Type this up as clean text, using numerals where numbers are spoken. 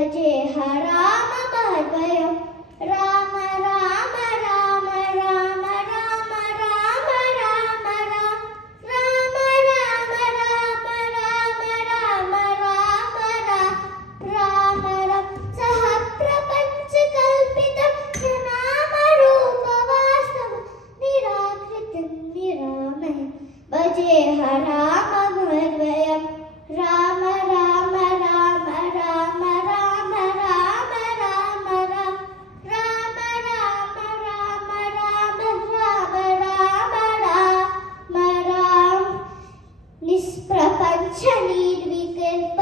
भजेह राम महद्वयम् राम राम राम राम राम राम राम राम राम राम राम राम राम राम राम राम सह प्रपञ्चकल्पितं नामरूपवास्तवं निराकृतं निरामयं भजेह राम महद्वयम् राम राम राम राम राम राम राम राम राम राम राम राम राम राम राम राम निष्प्रपञ्च निर्विकल्प